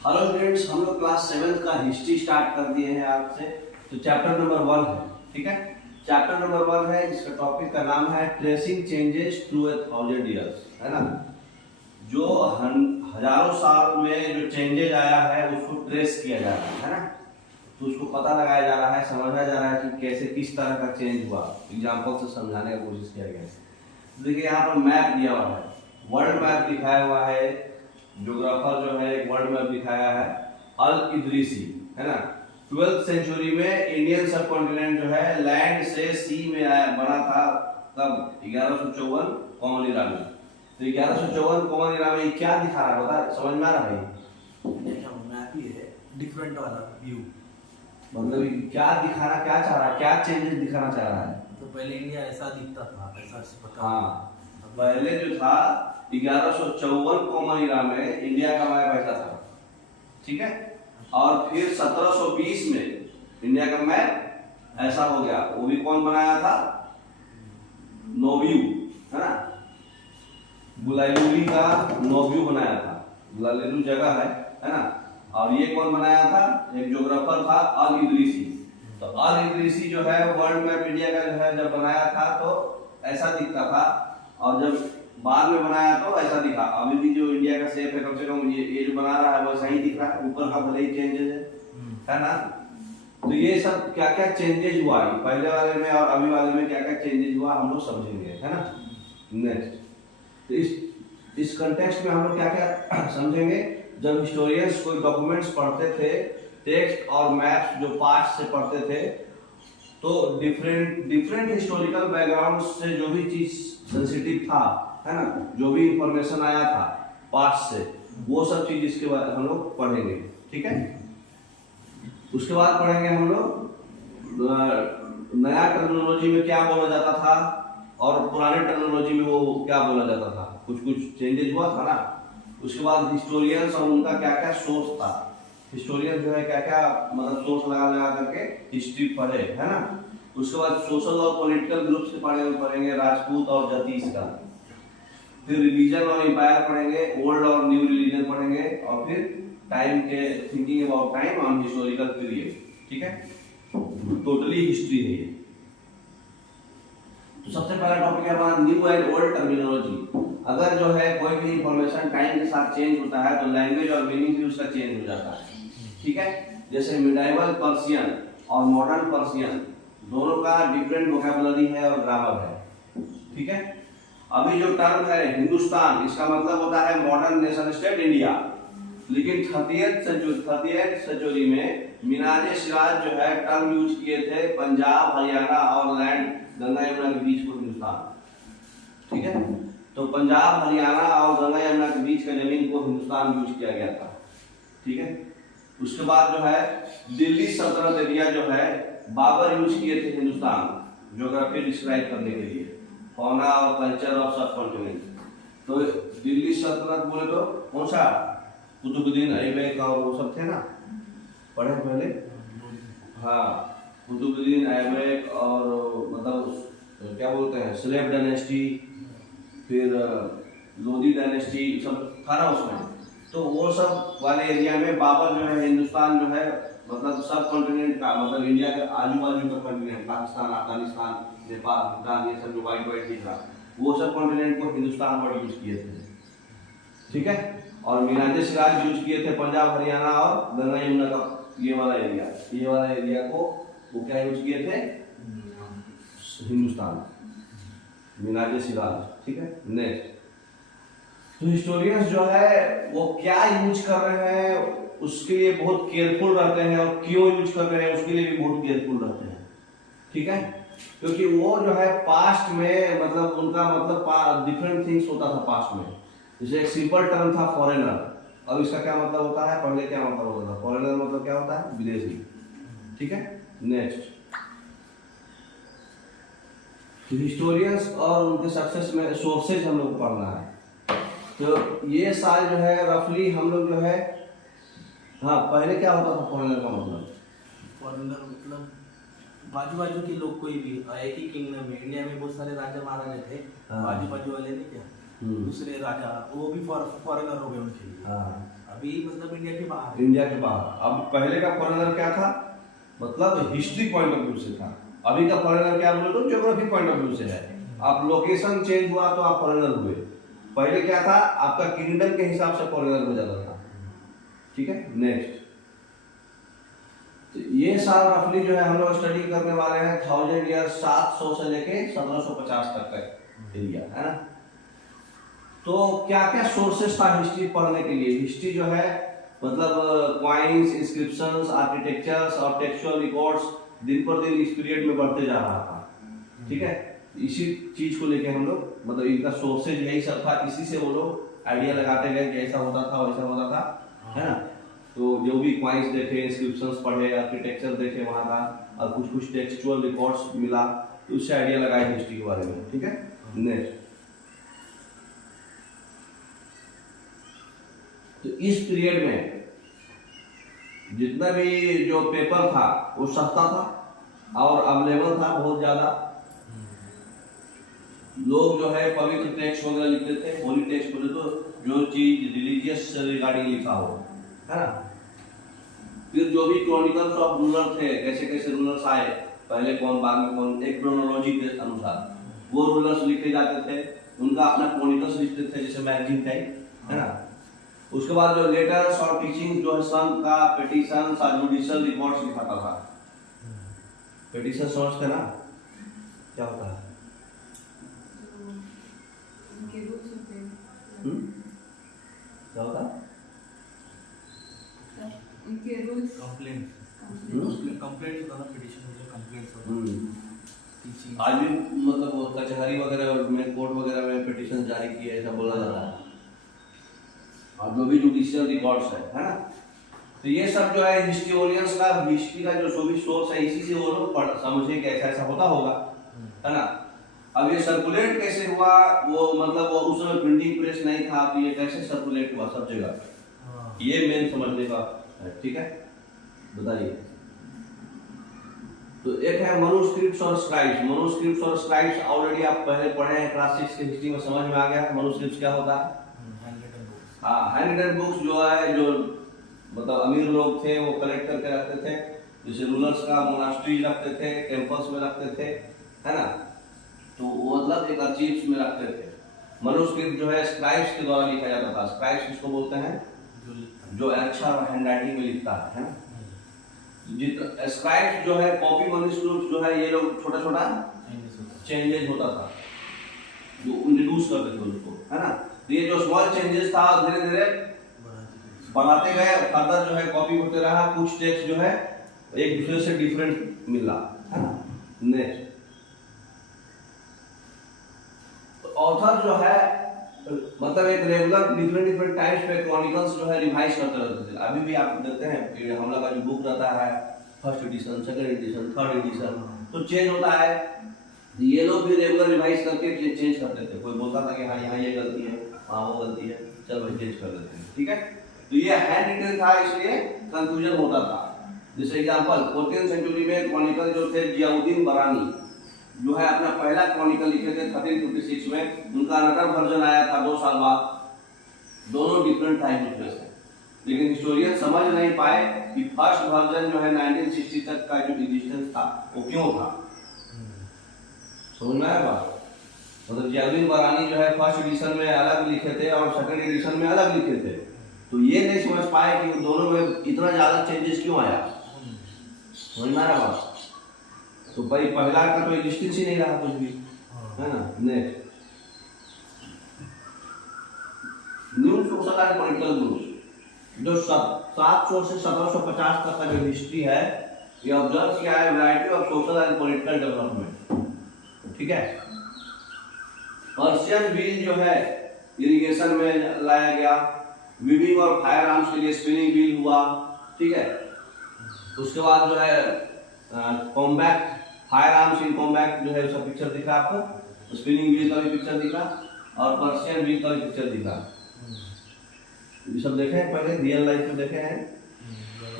Hello students, हम लोग class 7 का हिस्ट्री स्टार्ट कर दिए हैं आज से। तो चैप्टर नंबर 1 है, ठीक है। चैप्टर नंबर 1 है, जिसका टॉपिक का नाम है tracing changes through a thousand years, है ना। जो हजारों साल में जो चेंजेज आया है उसको ट्रेस किया जा रहा है ना। तो उसको पता लगाया जा रहा है, समझा जा रहा है कि कैसे किस तरह का चेंज हुआ। एग्जाम्पल से समझाने का कोशिश किया गया है। तो देखिए यहाँ पर मैप दिया हुआ है, वर्ल्ड मैप दिखाया हुआ है। ज्योग्राफर जो है एक वर्ल्ड मैप दिखाया है, अल इदरीसी, है ना। 12th सेंचुरी में इंडियन सब कॉन्टिनेंट जो है लैंड से सी में आया बना था। तब 1154 कॉमन इरा में। तो 1154 कॉमन इरा में क्या दिखा रहा है, बता, समझ में आ रहा है? मैप ही है, डिफरेंट वाला व्यू। मतलब क्या दिखा रहा, क्या चाह रहा, क्या चेंजेस दिखाना चाह रहा है? तो पहले इंडिया ऐसा दिखता था, ऐसा पता। हाँ, पहले जो था 1154 कॉमन इरा में इंडिया का मैप ऐसा था, ठीक है। और फिर 1720 में इंडिया का मैप ऐसा हो गया। वो भी कौन बनाया था? नोव्यू, है ना। बुलाइलुली का नोव्यू बनाया था। बुलाइलुली जगह है ना। और ये कौन बनाया था? एक ज्योग्राफर था, अल इदरीसी। तो अल इदरीसी जो है वर्ल्ड मैप इंडिया का जो है जब बनाया था तो ऐसा दिखता था, और जब बाद में बनाया तो ऐसा दिखा। अभी भी जो इंडिया का शेप है, कम से कम ये जो बना रहा है वो सही दिख रहा है। ऊपर का भले ही चेंजेस है ना। तो ये सब क्या क्या चेंजेस हुआ है पहले वाले में और अभी वाले में, क्या क्या चेंजेस हुआ हम लोग समझेंगे, है ना। नेक्स्ट, तो इस कंटेक्स्ट में हम लोग क्या क्या समझेंगे। जब हिस्टोरियंस कोई डॉक्यूमेंट्स पढ़ते थे, टेक्स्ट और मैप्स जो पास्ट से पढ़ते थे, तो डिफरेंट हिस्टोरिकल बैकग्राउंड से जो भी चीज सेंसिटिव था, है ना, जो भी इंफॉर्मेशन आया था पास्ट से, वो सब चीज इसके बाद हम लोग पढ़ेंगे, ठीक है। उसके बाद पढ़ेंगे हम लोग नया टेक्नोलॉजी में क्या बोला जाता था और पुराने टेक्नोलॉजी में वो क्या बोला जाता था। कुछ चेंजेस हुआ था ना। उसके बाद हिस्टोरियंस और उनका क्या क्या सोर्स था। हिस्टोरियन जो है क्या क्या मतलब सोर्स लगा करके हिस्ट्री पढ़े, है ना। उसके बाद सोशल और पॉलिटिकल ग्रुप्स के बारे में पढ़ेंगे, राजपूत और जतीश का। फिर रिलीजन और एम्पायर पढ़ेंगे, ओल्ड और न्यू रिलीजन पढ़ेंगे, और फिर टाइम के thinking about time on historical period, ठीक है। टोटली हिस्ट्री है ये। तो सबसे पहला टॉपिक है हमारा न्यू एंड ओल्ड टर्मिनोलॉजी। अगर जो है कोई भी इंफॉर्मेशन टाइम के साथ चेंज होता है तो लैंग्वेज और मीनिंग भी उसका चेंज हो जाता है, ठीक है। जैसे मिडाइवल पर्शियन और मॉडर्न पर्शियन दोनों का डिफरेंट वोकैबुलरी है और ग्रामर है, ठीक है। अभी जो टर्म है हिंदुस्तान, इसका मतलब होता है मॉडर्न नेशन स्टेट इंडिया। लेकिन 30th सेंचुरी में मिनाज सिराज जो है टर्म यूज किए थे पंजाब, हरियाणा और लैंड गंगा यमुना के बीच को हिंदुस्तान, ठीक है। तो पंजाब, हरियाणा और गंगा यमुना के बीच का जमीन को हिंदुस्तान यूज किया गया था, ठीक है। उसके बाद जो है दिल्ली सल्तनत एरिया जो है बाबर यूज किए थे हिंदुस्तान ज्योग्राफी डिस्क्राइब करने के लिए, फौना और कल्चर ऑफ सब कॉन्टिनेंट। तो दिल्ली सल्तनत बोले तो कौन सा? कुतुबुद्दीन ऐबक और वो सब थे ना, पढ़े पहले। हाँ, कुतुबुद्दीन ऐबक और मतलब क्या बोलते हैं स्लेव डायनेस्टी, फिर लोधी डायनेस्टी, सब था ना उसमें। तो वो सब वाले एरिया में बाबर जो है हिंदुस्तान जो है मतलब सब कॉन्टिनेंट का, मतलब इंडिया के आजू बाजू का कॉन्टिनेंट, पाकिस्तान, अफगानिस्तान, नेपाल, भूटान, ये सब जो वाइट दिख रहा, वो सब कॉन्टिनेंट को हिंदुस्तान वर्ड यूज किए थे, ठीक है। और मिनाज सिराज यूज किए थे पंजाब, हरियाणा और गंगा यमुना का ये वाला एरिया को वो क्या यूज किए थे? हिंदुस्तान, मिनाज सिराज, ठीक है। नेक्स्ट, तो हिस्टोरियंस जो है वो क्या यूज कर रहे हैं उसके लिए बहुत केयरफुल रहते हैं, और क्यों यूज कर रहे हैं उसके लिए भी बहुत केयरफुल रहते हैं, ठीक है। क्योंकि वो जो है पास्ट में मतलब उनका मतलब डिफरेंट थिंग्स होता था पास्ट में। जैसे एक सिंपल टर्म था फॉरेनर, अब इसका क्या मतलब होता है, पहले क्या मतलब होता था? फॉरेनर मतलब क्या होता है? विदेशी, ठीक है। नेक्स्ट, हिस्टोरियंस और उनके सक्सेस में सोर्सेज हम लोग पढ़ना है। तो ये साल जो है रफली हम लोग जो है, हाँ पहले क्या होता था फॉरेनर का मतलब? फॉरेनर मतलब बाजू बाजू के लोग, कोई भी एक ही किंगडम में, इंडिया में बहुत सारे राजा महाराजा थे, हाँ। बाजू बाजू वाले नहीं क्या, दूसरे राजा, वो भी फॉरेनर हो गए उनके लिए। हाँ, अभी मतलब इंडिया के बाहर है। इंडिया के बाहर। अब पहले का फॉरेनर क्या था, मतलब हिस्ट्री पॉइंट ऑफ व्यू से था। अभी का फॉरेनर क्या बोले तो ज्योग्राफी पॉइंट ऑफ व्यू से है। आप लोकेशन चेंज हुआ तो आप फॉरेनर हुए। पहले क्या था, आपका किंगडम के हिसाब से फॉरेनर हो जाता था। ठीक है, नेक्स्ट। तो ये साल रफली जो है हम लोग स्टडी करने वाले हैं 1000 ईयर, 700 से लेके 1750 तक का एरिया है ना। तो क्या क्या सोर्सेस था हिस्ट्री पढ़ने के लिए। हिस्ट्री जो है मतलब कॉइन्स, इंस्क्रिप्शंस, आर्किटेक्चर्स और टेक्सचुअल रिकॉर्ड्स दिन पर दिन इस पीरियड में बढ़ते जा रहा था। ठीक है, इसी चीज को लेके हम लोग मतलब इनका सोर्सेज यही सब था। इसी से वो लोग आइडिया लगाते गए कि ऐसा होता था वैसा होता था, है ना। तो जो भी कॉइन्स देखे, इंस्क्रिप्शंस पढ़े, आर्किटेक्चर देखे वहाँ का, और कुछ कुछ टेक्सचुअल रिकॉर्ड्स मिला, तो उससे आइडिया लगाए हिस्ट्री के बारे में। ठीक है, नेक्स्ट। तो इस पीरियड में जितना भी जो पेपर था वो सस्ता था और अवेलेबल था बहुत ज्यादा। लोग जो है पवित्र टेक्स्ट वगैरह लिखते थे, होली टेक्स्ट बोले तो जो चीज रिलीजियस से रिगार्डिंग लिखा हो, है ना। फिर जो भी क्रॉनिकल्स ऑफ रूलर थे, कैसे कैसे रूलर्स आए, पहले कौन बाद में कौन, एक क्रोनोलॉजी के अनुसार वो रूलर्स लिखे जाते थे। उनका अपना क्रॉनिकल्स लिखते थे जैसे मैगजीन टाइप, है ना। उसके बाद जो लेटर्स और टीचिंग जो है संघ का, पिटीशन और जुडिशियल रिकॉर्ड्स लिखाता था। पिटीशन समझते ना क्या होता है? क्या होता है? उनके रूल्स, कंप्लेंट होता था, पिटीशन हो गया, कंप्लेंट्स होता। आज भी मतलब वो कचहरी वगैरह में, कोर्ट वगैरह में पिटीशन जारी किए ऐसा बोला जाता है। और जो भी जुडिशियल रिकॉर्ड्स है ना। तो ये सब जो है हिस्टोरियंस का, हिस्ट्री का जो भी सोर्स है, इसी से वो लोग समझे कि ऐसा ऐसा होता होगा, है ना। अब ये सर्कुलेट कैसे हुआ, वो मतलब वो उस समय प्रिंटिंग प्रेस नहीं था, तो ये कैसे सर्कुलेट हुआ सब जगह, ये मेन समझने का है। ठीक है, बताइए। तो एक है मनुस्क्रिप्ट्स और स्क्राइब्स। मनुस्क्रिप्ट्स और स्क्राइब्स ऑलरेडी आप पहले पढ़े हैं, क्लास 6 की हिस्ट्री में समझ में आ गया मनुस्क्रिप्ट्स क्या होता है। हाँ, हैंड रिटन बुक्स जो है, जो मतलब अमीर लोग थे वो कलेक्ट करके रखते थे। जैसे रूलर्स का मोनास्ट्रीज रखते थे, टेम्पल्स में रखते थे, है ना। तो वो मतलब एक आर्चीव्स में रखते थे। मनुस्क्रिप्ट जो है स्क्राइब्स के द्वारा लिखा जाता था। स्क्राइब्स किसको बोलते हैं? जो अक्षर हैंडराइटिंग में लिखता है ना। स्क्राइब्स जो है, कॉपी मनुस्क्रिप्ट जो है, ये लोग छोटा छोटा चेंजेस होता था जो इंट्रोड्यूस करते थे उसको, है ना। तो ये जो स्मॉल चेंजेस था धीरे धीरे बढ़ाते गए, फर्दर जो है कॉपी होते रहा। कुछ टेक्स्ट जो है एक दूसरे से डिफरेंट मिला, है ना। नेक्स्ट, तो ऑथर जो है मतलब एक रेगुलर डिफरेंट टाइम्स पे क्रॉनिकल्स जो है रिवाइज करते रहते थे। अभी भी आप देखते हैं कि हम लोग का जो बुक रहता है, first edition, second edition, third edition, तो चेंज होता है। ये लोग भी रेगुलर रिवाइज करके चेंज करते थे। कोई बोलता था कि हाँ यहाँ ये गलती है, हाँ वो गलती है, चल भाई चेंज कर देते हैं। ठीक है, तो ये हैंड रिटन था, इसलिए कंफ्यूजन होता था। जैसे एग्जांपल 14वीं सेंचुरी में क्रॉनिकल जो थे, जियाउद्दीन बरानी जो है अपना पहला क्रॉनिकल लिखे थे 1356 में। उनका अनदर वर्जन आया था 2 साल बाद। दोनों डिफरेंट था एक दूसरे से, लेकिन हिस्टोरियन समझ नहीं पाए कि फर्स्ट वर्जन जो है 1960 तक का जो एग्जिस्टेंस था वो क्यों था। समझ में आया बात? मतलब जियाउद्दीन बरानी जो है फर्स्ट एडिशन में अलग लिखे थे और सेकंड एडिशन में अलग लिखे थे। तो ये नहीं समझ पाए कि दोनों में इतना ज्यादा चेंजेस क्यों आया। समझ में आया बात? तो भाई पहला का तो एग्जिस्टेंस ही नहीं रहा कुछ भी, है ना। Next, new social and political groups जो 700 से 1750 तक का जो हिस्ट्री है, ये ऑब्जर्व किया है variety of social and political development. ठीक है, पर्शियन व्हील जो है इरिगेशन में लाया गया। वीविंग और फायर आर्म्स के लिए स्पिनिंग व्हील हुआ। ठीक है, उसके बाद जो है कॉम्बैक्ट फायर आर्म्स इन कॉम्बैक्ट जो है उसका पिक्चर दिख रहा आपको। स्पिनिंग व्हील का भी पिक्चर दिख रहा और पर्शियन व्हील का भी पिक्चर दिख रहा। ये सब देखे हैं पहले, रियल लाइफ में देखे हैं,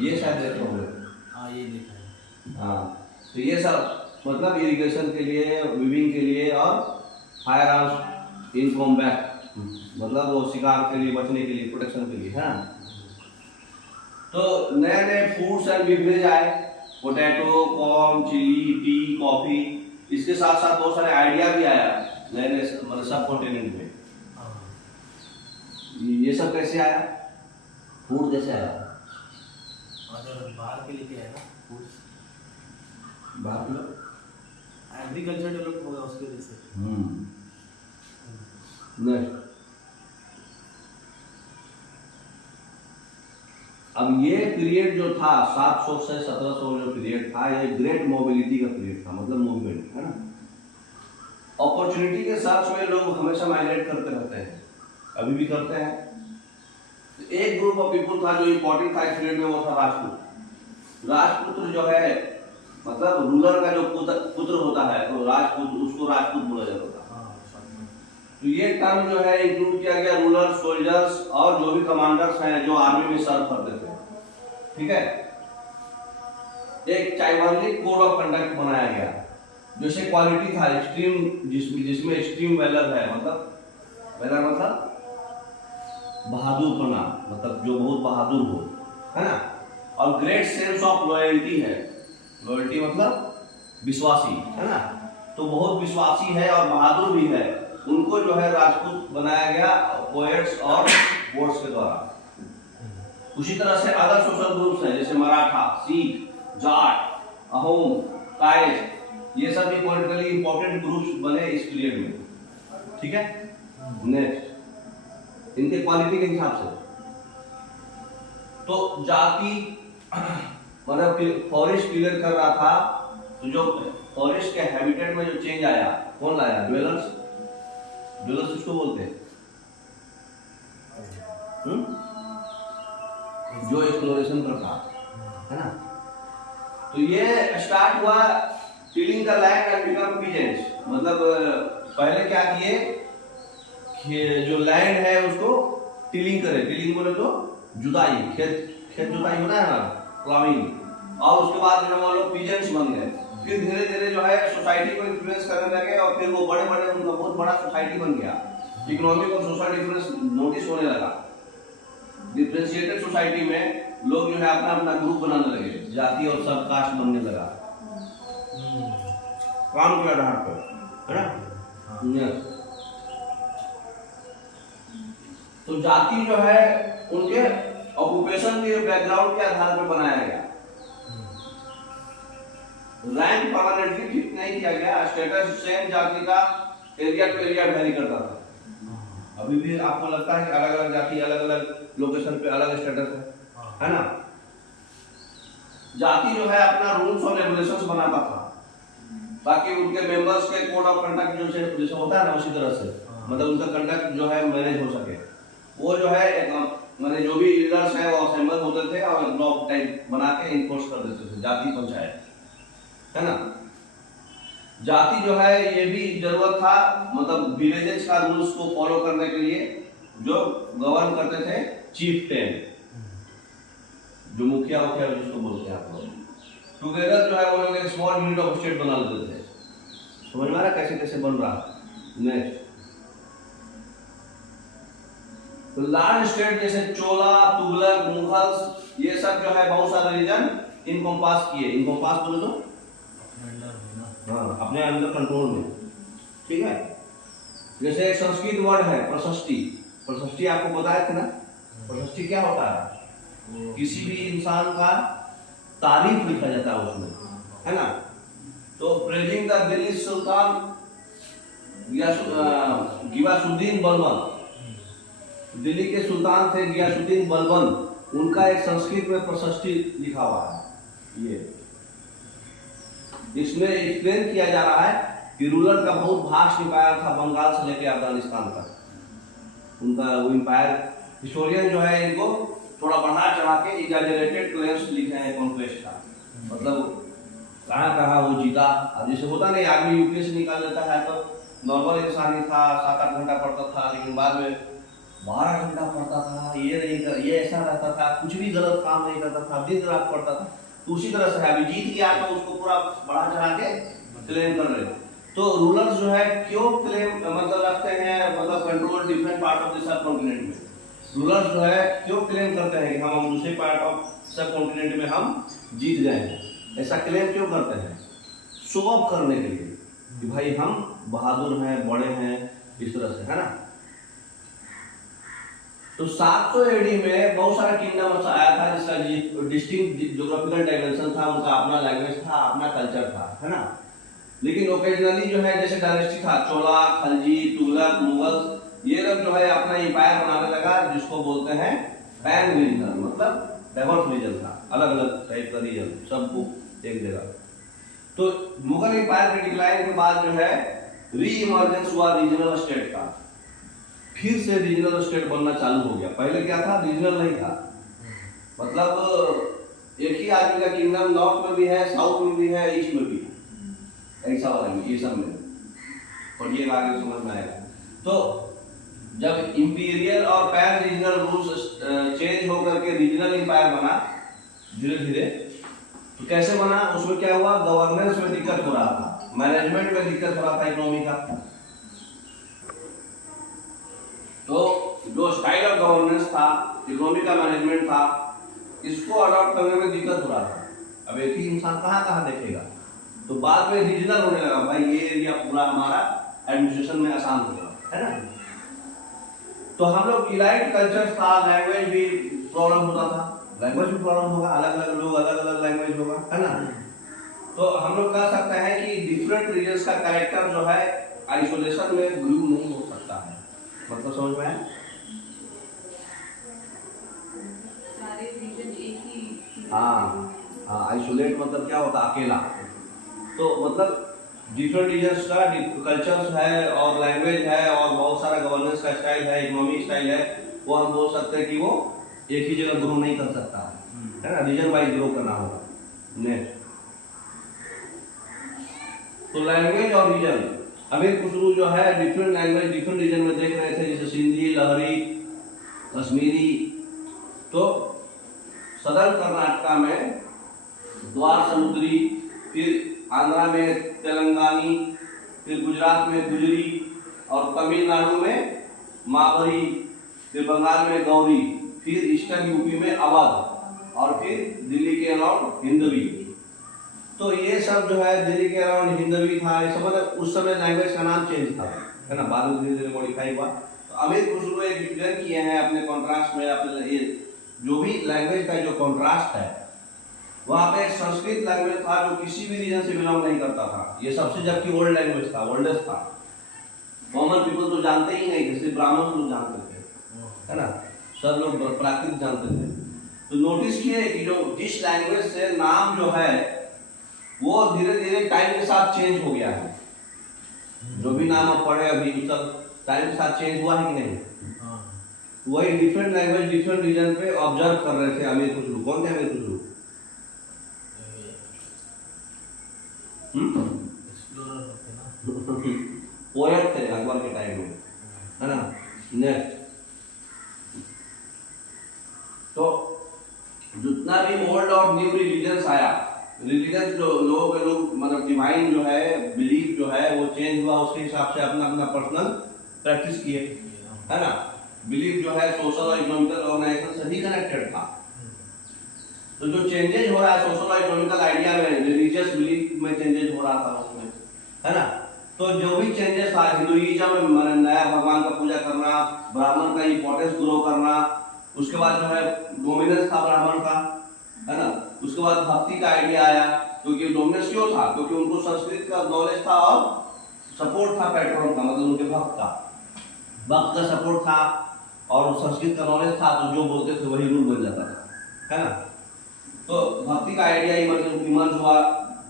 ये शायद देखे होंगे। हाँ, ये देखा है। हाँ, तो ये सब मतलब इरिगेशन के लिए, वीविंग के लिए और फायर आर्म्स इन कॉम्बैक्ट मतलब वो शिकार के लिए, बचने के लिए, प्रोटेक्शन के लिए, है ना। तो नए नए फूड्स एंड बेवरेज आए, potato, corn, chilli, tea, coffee. इसके साथ साथ बहुत सारे आइडिया भी आया नए नए, मतलब सब कॉन्टिनेंट में। ये सब कैसे आया, फूड कैसे आया? और बाहर के लिए क्या है ना, फूड्स बाहर लोग एग्रीकल्चर डेवलप होगा उसकी वजह से। नहीं, अब ये पीरियड जो था 700 से 1700 जो पीरियड था, ये ग्रेट मोबिलिटी का पीरियड था, मतलब मूवमेंट है ना। अपॉर्चुनिटी के सर्च में लोग हमेशा माइग्रेट करते रहते हैं, अभी भी करते हैं। तो एक ग्रुप ऑफ पीपल था जो इम्पोर्टेंट था इस पीरियड में, वो था राजपूत। राजपुत्र जो है मतलब रूलर का जो पुत्र होता है, तो राजपूत, उसको राजपूत बोला जाता था। तो ये टर्म जो है इंक्लूड किया गया रूलर, सोल्जर्स और जो भी कमांडर्स हैं जो आर्मी में सर्व करते थे, ठीक है। एक चाइवार्लिक कोड ऑफ कंडक्ट बनाया गया, जैसे क्वालिटी था एक्सट्रीम, जिसमें एक्सट्रीम वैलर है, मतलब वैलर मतलब बहादुरपना, मतलब जो बहुत बहादुर हो, है ना। और ग्रेट सेंस ऑफ लॉयल्टी है, लॉयल्टी मतलब विश्वासी, है ना। तो बहुत विश्वासी है और बहादुर भी है, उनको जो है राजपूत बनाया गया पोएट्स और वोट्स के द्वारा। उसी तरह से अदर सोशल ग्रुप्स हैं, जैसे मराठा, सिख, जाट, अहोम, कायस्थ, ये सब भी पॉलिटिकली इंपॉर्टेंट ग्रुप्स बने इस पीरियड में, ठीक है। नेक्स्ट, इनके क्वालिटी के हिसाब से तो जाति मतलब फॉरेस्ट क्लियर कर रहा था, तो जो फॉरेस्ट के हैबिटेट में जो चेंज आया, कौन लाया? ड्वेलर्स। ड्वेलर्स उसको बोलते हैं जो एक्सप्लोरेशन करता है ना। तो ये स्टार्ट हुआ tilling the land and become peasants, मतलब पहले क्या किए कि जो लैंड है उसको टिलिंग करे, टिलिंग बोले तो जुताई, खेत जुताई होता है ना, प्लाविंग। और उसके बाद जो है लोग पीजेंट्स बन गए। फिर धीरे धीरे जो है सोसाइटी को इन्फ्लुएंस करने लगे और फिर वो बड़े बड़े, उनका बहुत बड़ा सोसाइटी बन गया। इकोनॉमिक और सोशल डिफरेंस नोटिस होने लगा। डिफरेंशिएटेड सोसाइटी में लोग जो है अपना अपना ग्रुप बनाने लगे, जाति और सब कास्ट बनने लगा काम के आधार पर, है ना। तो जाति जो है उनके ऑक्यूपेशन के बैकग्राउंड के आधार पर बनाया गया। रैंक परमानेंटली फिक्स नहीं किया गया, स्टेटस सेम जाति का एरिया टू एरिया वेरी करता था। अभी भी आपको लगता है कि अलग अलग जाति अलग अलग लोकेशन पे अलग स्टेटस है ना। जाति जो है अपना रूल्स और रेगुलेशंस बनाता था, बाकी उनके मेंबर्स के कोड ऑफ कंडक्ट जो जैसे होता है ना, उसी तरह से मतलब उनका कंडक्ट जो है मैनेज हो सके। वो जो है मतलब जो भी लीडर्स हैं वो असेंबल होते थे और ब्लॉक टाइप बना के इन्फोर्स कर देते थे, जाति पंचायत, है ना। जाति जो है ये भी जरूरत था, मतलब विलेजेस का रूल्स को फॉलो करने के लिए जो गवर्न करते थे चीफटेन, जो मुखिया जिसको बोलते हैं आप लोग। टुगेदर जो है वो लोग एक स्मॉल यूनिट ऑफ स्टेट बना लेते थे। समझ में आ रहा कैसे कैसे बन रहा। नेक्स्ट, तो लार्ज स्टेट जैसे चोला, तुगलक, मुगल्स, ये सब जो है बहुत सारे रीजन इनकम्पास किए। इनकम्पास बोले तो हाँ, अपने अंदर कंट्रोल में, ठीक है। जैसे एक संस्कृत वर्ड है प्रशस्ति। प्रशस्ति आपको बताया था ना, प्रशस्ति क्या होता है? किसी भी इंसान का तारीफ लिखा जाता है उसमें, है ना। तो प्रेजिंग द दिल्ली सुल्तान गियासुद्दीन बलबन, दिल्ली के सुल्तान थे गियासुद्दीन बलबन, उनका एक संस्कृत में प्रशस्ति लिखा हुआ है। ये इसमें एक्सप्लेन किया जा रहा है कि रूलर का बहुत भास्ट एम्पायर था, बंगाल से लेकर अफगानिस्तान तक उनका वो एम्पायर। हिस्टोरियन जो है इनको थोड़ा बढ़ा चढ़ा के एग्जैजरेटेड क्लेम्स लिखे हैं कॉन्क्वेस्ट का, मतलब कहाँ कहाँ वो जीता। अब जैसे होता नहीं, आदमी यूपी से निकाल लेता है तो नॉर्मल इंसान ही था, 7-8 घंटा पढ़ता था, लेकिन बाद में 12 घंटा पढ़ता था, ये ऐसा रहता था, कुछ भी गलत काम नहीं करता था, दिन रात पढ़ता था। तो उसी तरह से अभी जीत गया तो उसको पूरा बढ़ा चढ़ा के क्लेम कर रहे। तो रूलर्स जो है क्यों क्लेम मतलब रखते हैं, मतलब control different part of the sub continent में। रूलर्स जो है क्यों क्लेम करते हैं कि हम दूसरे पार्ट ऑफ सब कॉन्टिनेंट में हम जीत गए हैं। ऐसा क्लेम क्यों करते हैं? शो ऑफ करने के लिए कि भाई हम बहादुर हैं, बड़े हैं, इस तरह से, है ना। तो 700 एडी में बहुत सारा किंगडम आया था जिसका डिस्टिंक्ट ज्योग्राफिकल डायमेंशन था, उनका अपना लैंग्वेज था, अपना कल्चर था, है ना। लेकिन ओकेजनली जो है जैसे डायनेस्टी था, चोला, खलजी, तुगलक, मुगल, ये लोग जो है अपना एम्पायर बनाने लगा जिसको बोलते हैं पैन रीजनल, मतलब डाइवर्स रीजन था, अलग अलग टाइप का रीजन, सबको एक जगह। तो मुगल एम्पायर के डिक्लाइन के बाद जो है री इमर्जेंस हुआ रीजनल स्टेट का, फिर से रीजनल स्टेट बनना चालू हो गया। पहले क्या था? रीजनल नहीं था, मतलब एक ही आदमी का किंगडम नॉर्थ में भी है, साउथ में भी है, ईस्ट में भी है, ऐसा वाला में, ये सब में पढ़िएगा, आगे समझ में आएगा। तो जब इंपीरियल और पैन रीजनल रूल्स चेंज होकर के रीजनल एम्पायर बना धीरे धीरे, तो कैसे बना? उसमें क्या हुआ? गवर्नेंस में दिक्कत हो रहा था, मैनेजमेंट में दिक्कत हो रहा था, इकोनॉमी का। तो जो स्टाइल ऑफ गवर्नेंस था, इकोनॉमी का मैनेजमेंट था, इसको अडॉप्ट करने में दिक्कत हो रहा था। अब एक ही इंसान कहाँ कहाँ देखेगा, तो बाद में रीजनल होने लगा, भाई ये एरिया पूरा हमारा एडमिनिस्ट्रेशन में आसान हो गया, है ना। तो हम लोग इलाइट कल्चर था, लैंग्वेज भी प्रॉब्लम होता था, लैंग्वेज भी प्रॉब्लम होगा, अलग अलग लोग, अलग अलग लैंग्वेज होगा, है ना। तो हम लोग कह सकते हैं कि डिफरेंट रीजन्स का कैरेक्टर जो है आइसोलेशन में ग्रू नहीं हो सकता है, मतलब समझ में आया? सारे रीजन एक ही। हाँ हाँ, आइसोलेट मतलब क्या होता है? अकेला। तो मतलब डिफरेंट रीजन्स का कल्चर्स है और लैंग्वेज है और बहुत सारा गवर्नेंस का स्टाइल है, इकोनॉमिक स्टाइल है, वो हम बोल सकते हैं कि वो एक ही जगह ग्रो नहीं कर सकता है ना, रीजन वाइज ग्रो करना होगा। नेक्स्ट, तो लैंग्वेज और रीजन, अमीर खुसरू जो है डिफरेंट लैंग्वेज डिफरेंट रीजन में देख रहे थे, जैसे सिंधी, लहरी, कश्मीरी। तो सदर्न कर्नाटका में द्वार समुद्री, फिर आंध्रा में तेलंगानी, फिर गुजरात में गुजरी, और तमिलनाडु में मावरी, फिर बंगाल में गौरी, फिर ईस्टर्न यूपी में अवध, और फिर दिल्ली के अराउंड हिंदवी। तो ये सब जो है दिल्ली के अराउंड हिंदवी था, ये सब मतलब उस समय लैंग्वेज का नाम चेंज था, है ना, बाद में धीरे धीरे मॉडिफाई हुआ। तो अमीर खुसरो एक डिक्लेयर किए हैं अपने कॉन्ट्रास्ट में, अपने ये जो भी लैंग्वेज का जो कॉन्ट्रास्ट है, वहाँ पे संस्कृत लैंग्वेज था जो किसी भी रीजन से बिलोंग नहीं करता था, ये सबसे जबकि ओल्ड लैंग्वेज था, ओल्डेस्ट था, कॉमन पीपल तो जानते ही नहीं थे, सिर्फ ब्राह्मण लोग जानते थे, है ना, सब लोग प्राकृत जानते थे। तो नोटिस किए कि जो जिस लैंग्वेज से नाम जो है वो धीरे धीरे टाइम के साथ चेंज हो गया है, जो भी नाम आप पढ़े अभी सब टाइम के साथ चेंज हुआ है कि नहीं? वही डिफरेंट लैंग्वेज डिफरेंट रीजन पे ऑब्जर्व कर रहे थे अमीर खुसरो। कौन थे अमीर खुसरो? पोएट थे अकबर के टाइम में, है ना। नेक्स्ट, तो जितना भी ओल्ड और न्यू रिलीजन्स आया, रिलीजन जो लोग मतलब डिवाइन जो है बिलीफ जो है वो चेंज हुआ, उसके हिसाब से अपना अपना पर्सनल प्रैक्टिस किए, है ना। बिलीफ जो है सोशल और इकोनॉमिकल ऑर्गेनाइजेशन से ही कनेक्टेड था। तो जो चेंजेज हो रहा है सोशल और इकोनॉमिकल आइडिया में, रिलीजियस बिलीफ में चेंजेज हो रहा था उसमें, है ना। तो जो भी चेंजेस था हिंदुइज्म में नया भगवान का पूजा करना, ब्राह्मण का इंपॉर्टेंस ग्रो करना, उसके बाद जो है डोमिनेंस था ब्राह्मण का, है ना। उसके बाद भक्ति का आइडिया आया, क्योंकि डोमिनेंस क्यों था? क्योंकि उनको संस्कृत का नॉलेज था और सपोर्ट था पैट्रन का, मतलब उनके भक्त का सपोर्ट था और संस्कृत का नॉलेज था, तो जो बोलते थे वही रूल बन जाता था, है ना। तो भक्ति का आइडिया इमर्ज हुआ,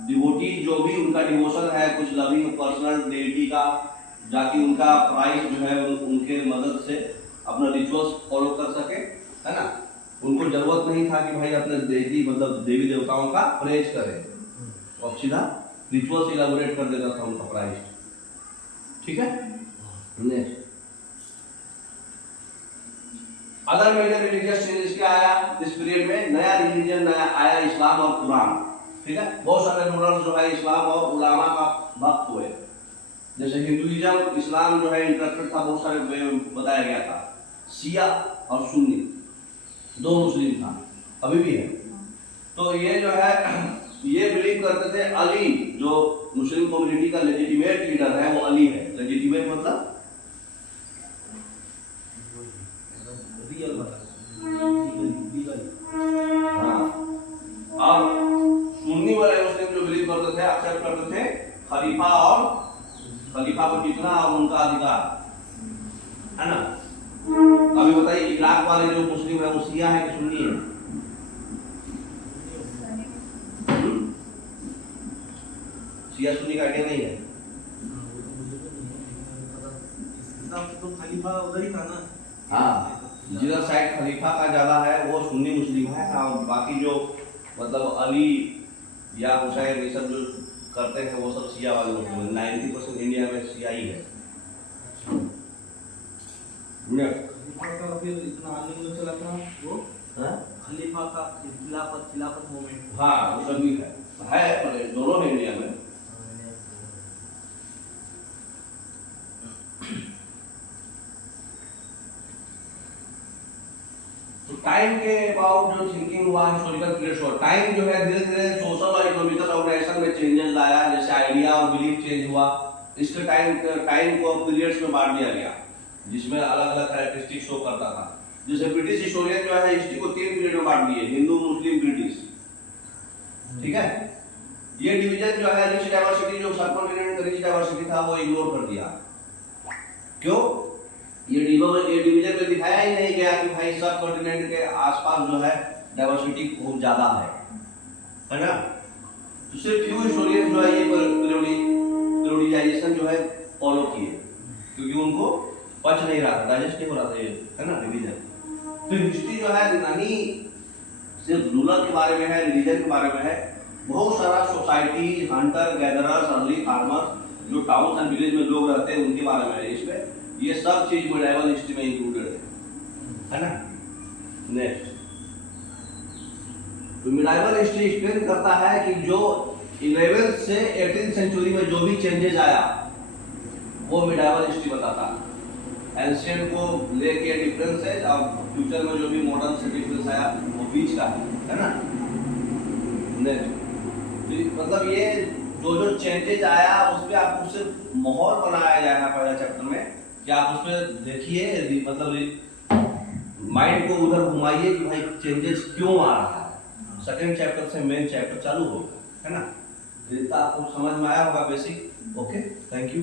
डिवोटी जो भी उनका डिवोशन है, कुछ लविंग पर्सनल डेटी का, जाकि उनका प्राइस जो है उनके मदद से अपना रिचुअल्स फॉलो कर सके, है ना। उनको जरूरत नहीं था कि भाई अपने देवी मतलब देवी देवताओं का प्रेज करे, और सीधा रिचुअल्स इलाबोरेट कर देता था उनका प्राइस, ठीक है। Next, other major religious changes क्या आया इस पीरियड में? नया रिलीजन नया आया, इस्लाम और कुरान, ठीक है। बहुत सारे रूलर्स जो है इस्लाम और उलामा का भक्त हुए, जैसे हिंदुइज्म इस्लाम जो है इंटरप्रेट था, बहुत सारे बताया गया था, शिया और सुन्नी, दो मुस्लिम था, अभी भी है, तो ये जो है ये बिलीव करते थे अली जो मुस्लिम कम्युनिटी का लेजिटिमेट लीडर है वो अली है। लेजिटिमेट मतलब रियल वाला, लीगल। हाँ। और सुन्नी वाले मुस्लिम जो बिलीव करते थे, एक्सेप्ट करते थे खलीफा और खलीफा को जितना और उनका अधिकार, है ना। अभी बताइए इराक वाले जो मुस्लिम है वो शिया है कि सुन्नी है? शिया सुन्नी का आइडिया नहीं है। तो खलीफा उधर ही था ना। हाँ, जिधर साइड खलीफा का ज्यादा है वो सुन्नी मुस्लिम है, और बाकी जो मतलब अली या हुसैन ये सब जो करते हैं वो सब शिया वाले मुस्लिम है। 90% इंडिया में शिया ही है। खलीफा का फिर इतना आने में चला था वो, हाँ? खलीफा का खिलाफत मूवमेंट। हाँ वो सब भी है पर दोनों है इंडिया में। तो टाइम के अबाउट जो थिंकिंग हुआ हिस्टोरिकल पीरियड हुआ, टाइम जो है धीरे धीरे सोशल और इकोनॉमिकल ऑर्गेनाइजेशन में चेंजेस लाया, जैसे आइडिया और बिलीफ चेंज हुआ। इसके टाइम को पीरियड्स में बांट दिया गया जिसमें अलग अलग कैरेक्टरिस्टिक शो करता था। जैसे ब्रिटिश हिस्टोरियन जो है हिस्ट्री को 3 पीरियड में बांट दिए, हिंदू मुस्लिम ब्रिटिश, ठीक है। ये डिवीजन जो है रिच डाइवर्सिटी जो सबकॉन्टिनेंट रिच डाइवर्सिटी था वो इग्नोर कर दिया। क्यों? ये डिवीजन में दिखाया ही नहीं गया कि भाई सब कॉन्टिनेंट के आसपास जो है डाइवर्सिटी बहुत ज्यादा है ना। तो सिर्फ फ्यू हिस्टोरियन जो है ये पीरियडाइजेशन जो है फॉलो किए क्योंकि उनको पच नहीं रहा था, डाइजेस्ट नहीं हो रहा था ये, है ना, डिवीजन। तो हिस्ट्री जो है नहीं सिर्फ रूरल के बारे में है, रिलीजन के बारे में है, बहुत सारा society, Hunter gatherers, early farmers जो टाउन एंड विलेज में लोग रहते हैं उनके बारे में है। इसमें ये सब चीज मिडाइवल हिस्ट्री में इंक्लूडेड है ना। नेक्स्ट, तो मिडाइवल हिस्ट्री एक्सप्लेन करता है कि जो 11th से 18th सेंचुरी में जो भी चेंजेस आया वो मिडाइवल हिस्ट्री बताता है। एंशिएंट को लेके डिफरेंस है और फ्यूचर में जो भी मॉडर्न से डिफरेंस आया वो बीच का है ना। नेक्स्ट, मतलब ये जो जो चेंजेस आया उस पर आपको सिर्फ माहौल बनाया जाएगा पहला चैप्टर में कि आप उसमें देखिए, मतलब माइंड को उधर घुमाइए कि भाई चेंजेस क्यों आ रहा है। सेकंड चैप्टर से मेन चैप्टर चालू होगा, है ना। आपको समझ में आया होगा बेसिक। Okay, thank you.